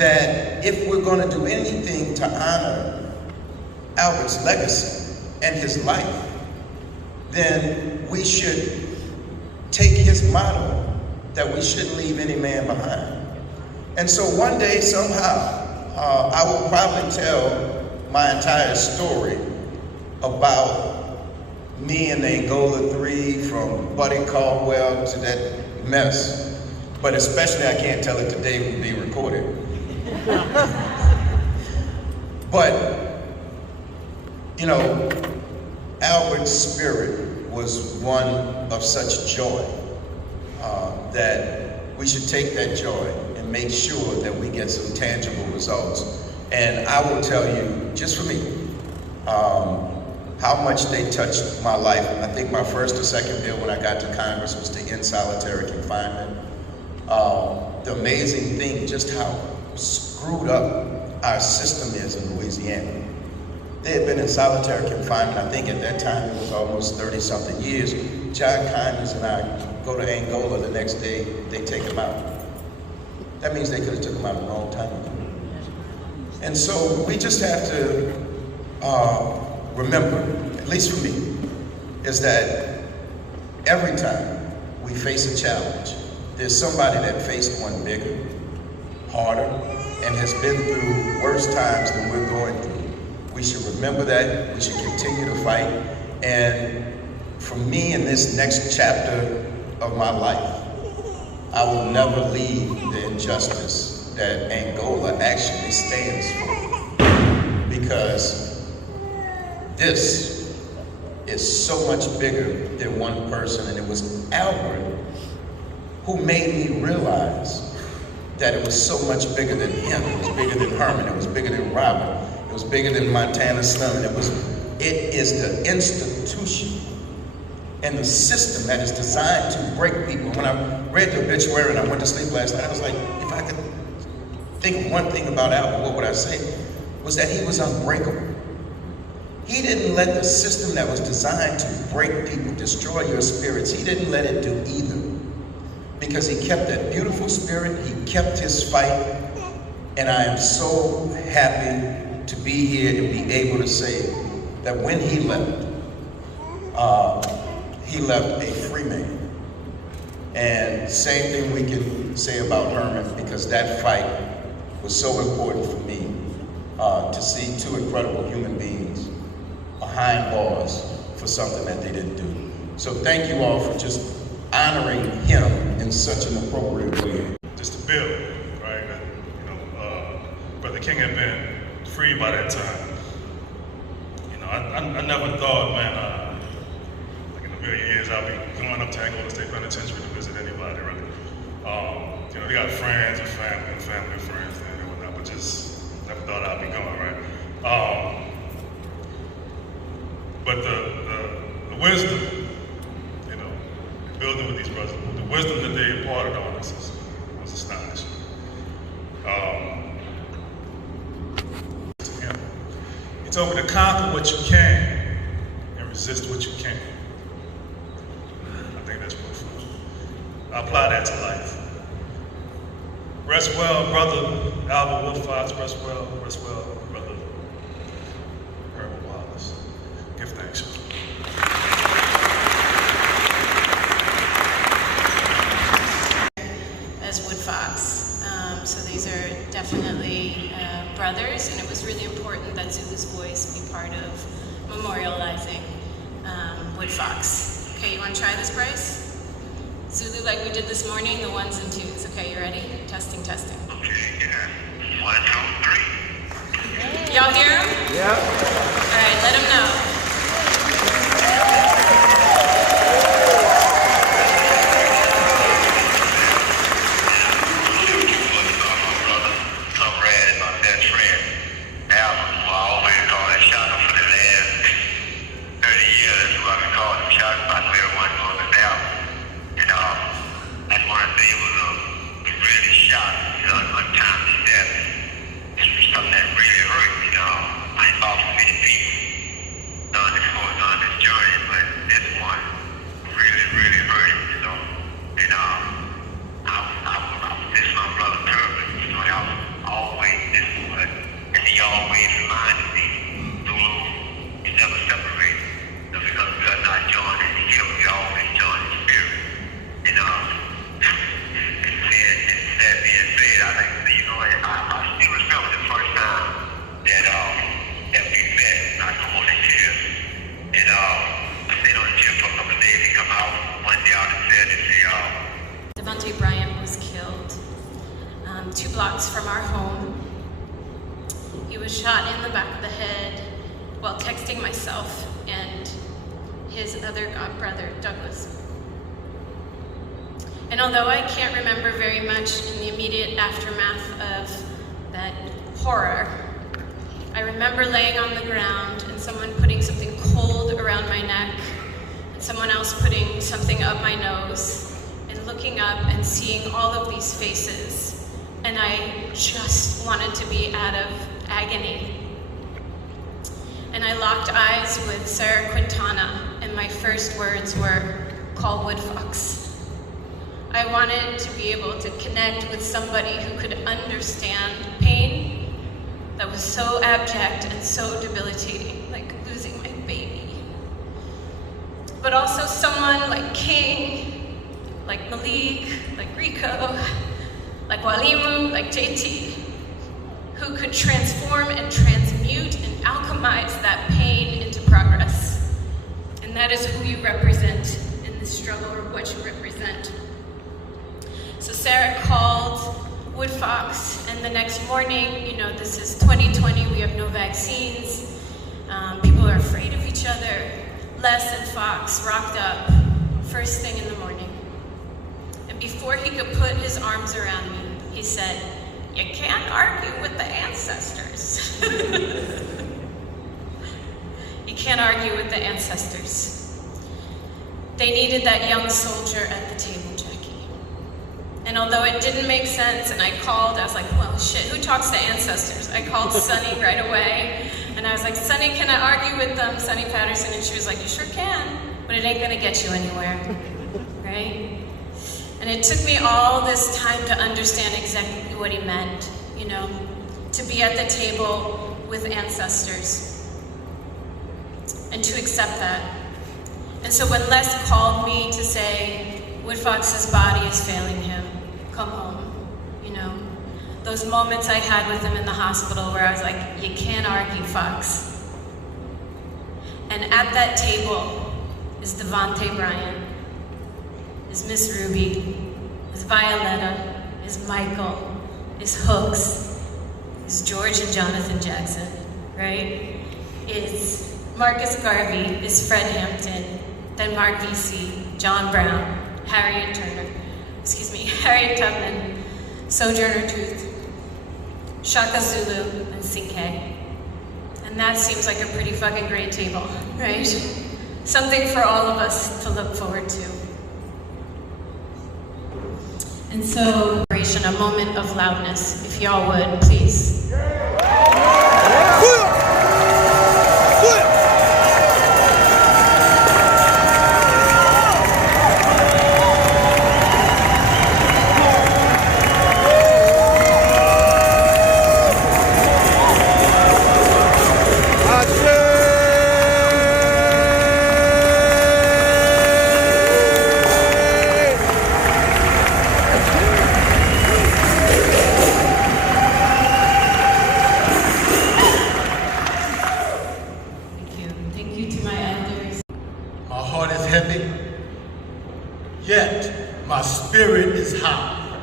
that if we're going to do anything to honor Albert's legacy and his life, then we should take his motto that we shouldn't leave any man behind. And so one day, somehow, I will probably tell my entire story about me and the Angola 3, from Buddy Caldwell to that mess. But especially I can't tell it today, it will be recorded. But, you know, Albert's spirit was one of such joy that we should take that joy and make sure that we get some tangible results. And I will tell you, just for me, how much they touched my life. I think my first or second bill when I got to Congress was to end solitary confinement. The amazing thing, just how screwed up our system is in Louisiana. They had been in solitary confinement, I think at that time it was almost 30-something years. John Conyers and I go to Angola the next day, they take him out. That means they could have took him out a long time ago. And so we just have to remember, at least for me, is that every time we face a challenge, there's somebody that faced one bigger, harder, and has been through worse times than we're going through. We should remember that, we should continue to fight, and for me in this next chapter of my life, I will never leave the injustice that Angola actually stands for, because this is so much bigger than one person, and it was Albert who made me realize that it was so much bigger than him. It was bigger than Herman, it was bigger than Robert, it was bigger than Montana Slim. It is the institution and the system that is designed to break people. When I read the obituary and I went to sleep last night, I was like, if I could think of one thing about Albert, what would I say? Was that he was unbreakable. He didn't let the system that was designed to break people, destroy your spirits, he didn't let it do either. Because he kept that beautiful spirit, he kept his fight, and I am so happy to be here and be able to say that when he left a free man. And same thing we can say about Herman, because that fight was so important for me, to see two incredible human beings behind bars for something that they didn't do. So thank you all for just honoring him in such an appropriate way. Just a bill, right? You know, Brother King had been free by that time. You know, I never thought, man, like in a million years I'll be going up to Angola State Penitentiary to visit anybody, really. You know, they got friends and family and friends and whatnot, but just never thought I'd be going, right? But the wisdom, you know, building with these brothers, the wisdom that they imparted on us was astonishing. To him, he told me to conquer what you can and resist what you can't. I think that's profound. I apply that to life. Rest well, brother Albert Woodfox. Rest well, brother Herbert Wallace. Give thanks. As Woodfox. So these are definitely brothers, and it was really important that Zulu's voice be part of memorializing Woodfox. Okay, you want to try this, Bryce? Zulu, like we did this morning, the ones and twos. Okay, you ready? Testing. Okay, yeah. 1, 2, 3. Y'all hear him? Yeah. All right, let him know. And one of them was a really shot, you know. you know, I still remember the first time that we met, not for more than years. And I stayed on the gym for a couple of days. He come out one day out and said, Devontae Bryant was killed 2 blocks from our home. He was shot in the back of the head while texting myself and his other god brother, Douglas. And although I can't remember very much in the immediate aftermath of that horror, I remember laying on the ground and someone putting something cold around my neck and someone else putting something up my nose and looking up and seeing all of these faces, and I just wanted to be out of agony. And I locked eyes with Sarah Quintana, and my first words were, "Call Woodfox." I wanted to be able to connect with somebody who could understand pain that was so abject and so debilitating, like losing my baby. But also someone like King, like Malik, like Rico, like Walimu, like JT, who could transform and transmute and alchemize that pain into progress. And that is who you represent in this struggle, or what you represent. So Sarah called Woodfox, and the next morning, you know, this is 2020, we have no vaccines, people are afraid of each other. Les and Fox rocked up first thing in the morning. And before he could put his arms around me, he said, "You can't argue with the ancestors." You can't argue with the ancestors. They needed that young soldier at the table, Jackie. And although it didn't make sense, and I called, I was like, well, shit, who talks to ancestors? I called Sunny right away, and I was like, Sunny, can I argue with them, Sunny Patterson? And she was like, you sure can, but it ain't gonna get you anywhere, right? And it took me all this time to understand exactly what he meant, you know, to be at the table with ancestors, and to accept that. And so when Les called me to say, Woodfox's body is failing him, come home, you know, those moments I had with him in the hospital where I was like, you can't argue, Fox. And at that table is Devontae Bryant, is Miss Ruby, is Violetta, is Michael, is Hooks, is George and Jonathan Jackson, right? Is Marcus Garvey, is Fred Hampton, then Mark Vesey, John Brown, Harriet Tubman, Sojourner Truth, Shaka Zulu, and CK. And that seems like a pretty fucking great table, right? Something for all of us to look forward to. And so, a moment of loudness, if y'all would, please. Yet my spirit is high.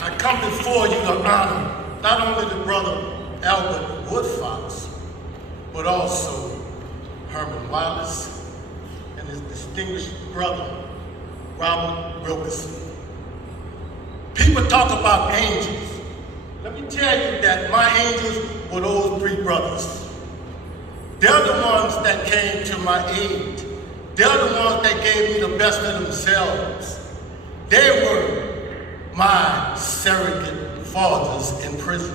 I come before you to honor not only the brother Albert Woodfox, but also Herman Wallace and his distinguished brother, Robert Wilkerson. People talk about angels. Let me tell you that my angels were those 3 brothers. They're the ones that came to my aid. They're the ones that gave me the best of themselves. They were my surrogate fathers in prison.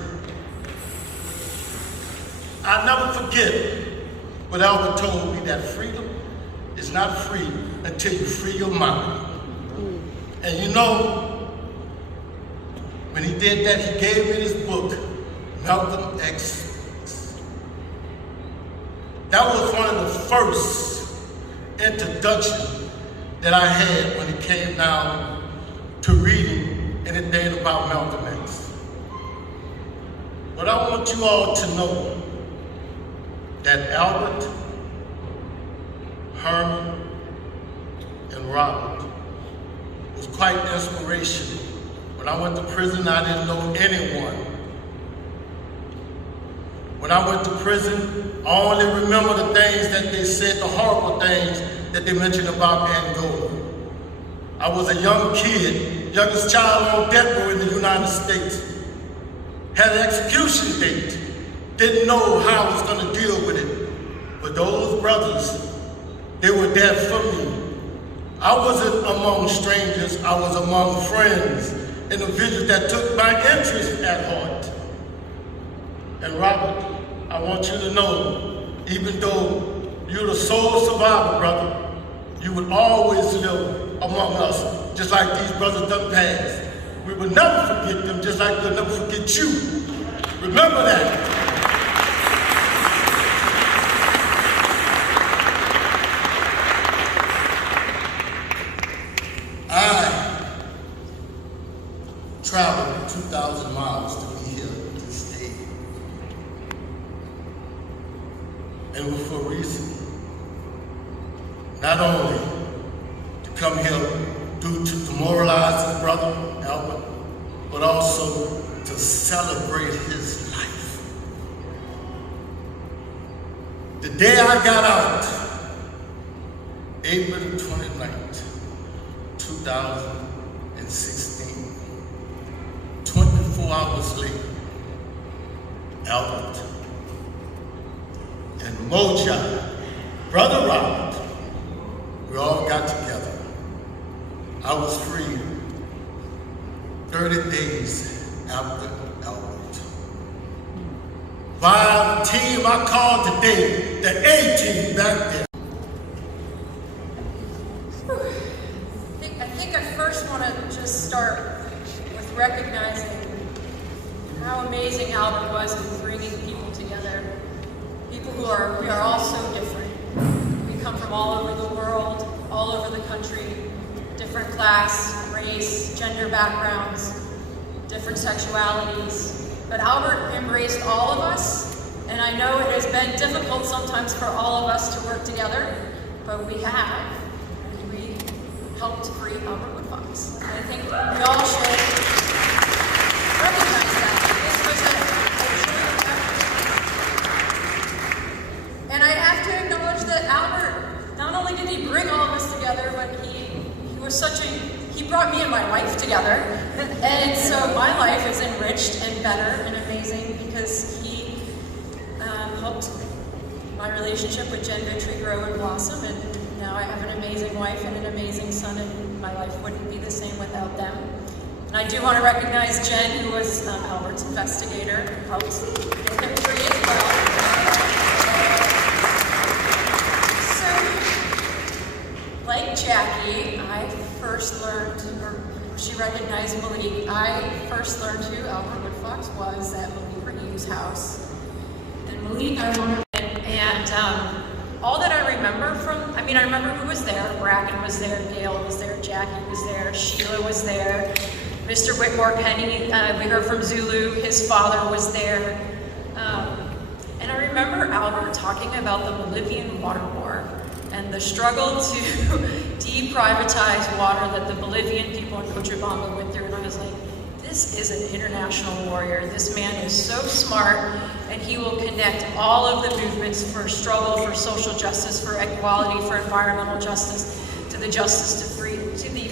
I'll never forget what Albert told me, that freedom is not free until you free your mind. And you know, when he did that, he gave me this book, Malcolm X. That was one of the first introduction that I had when it came down to reading anything about Malcolm X. But I want you all to know that Albert, Herman, and Robert was quite inspirational. When I went to prison, I didn't know anyone. When I went to prison, I only remember the things that they said, the horrible things that they mentioned about Angola. I was a young kid, youngest child on death row in the United States. Had an execution date. Didn't know how I was going to deal with it. But those brothers, they were there for me. I wasn't among strangers, I was among friends, individuals that took my interest at heart. And Robert, I want you to know, even though you're the sole survivor, brother, you would always live among us, just like these brothers done passed. We will never forget them, just like we'll never forget you. Remember that. I traveled 2,000 miles to be here this day. And for a reason. Not only to come here to demoralize his brother, Albert, but also to celebrate his life. The day I got out, April 29th, 2016, 24 hours later, Albert and Moja, Brother Robert, we all got together. I was free 30 days after Albert. By the team I called today, the A-team back there. I think I first want to just start with recognizing how amazing Albert was in bringing people together. People we are all so different. We come from all over the world, all over the country, different class, race, gender backgrounds, different sexualities. But Albert embraced all of us, and I know it has been difficult sometimes for all of us to work together, but we have. We helped free Albert Woodfox. And I think we all should recognize that. This was a joint effort. And I have to acknowledge that Albert, not only did he bring all of us together, but he brought me and my wife together. And so my life is enriched and better and amazing because he helped my relationship with Jen Vitry grow and blossom, and now I have an amazing wife and an amazing son, and my life wouldn't be the same without them. And I do want to recognize Jen, who was Albert's investigator, who helped get him free as well. So, like Jackie, I first learned, or she recognized Malik, I first learned who Albert Woodfox was at Malik Renew's house. And Malik, I wanted, and all that I remember I remember who was there. Bracken was there, Gail was there, Jackie was there, Sheila was there, Mr. Whitmore Penny, we heard from Zulu, his father was there. And I remember Albert talking about the Bolivian water war and the struggle to deprivatize water that the Bolivian people in Cochabamba went through. And I was like, this is an international warrior. This man is so smart, and he will connect all of the movements for struggle for social justice, for equality, for environmental justice, to the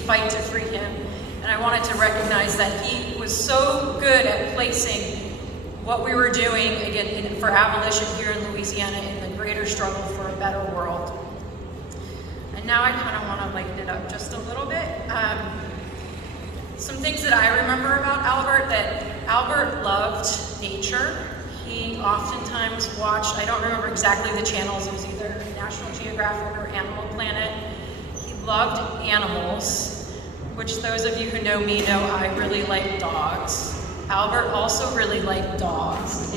fight to free him. And I wanted to recognize that he was so good at placing what we were doing again for abolition here in Louisiana in the greater struggle for a better world. And now I kind of want to lighten it up just a little bit. Some things that I remember about Albert, that Albert loved nature. He oftentimes watched, I don't remember exactly the channels, it was either National Geographic or Animal Planet. He loved animals, which those of you who know me know I really like dogs. Albert also really liked dogs.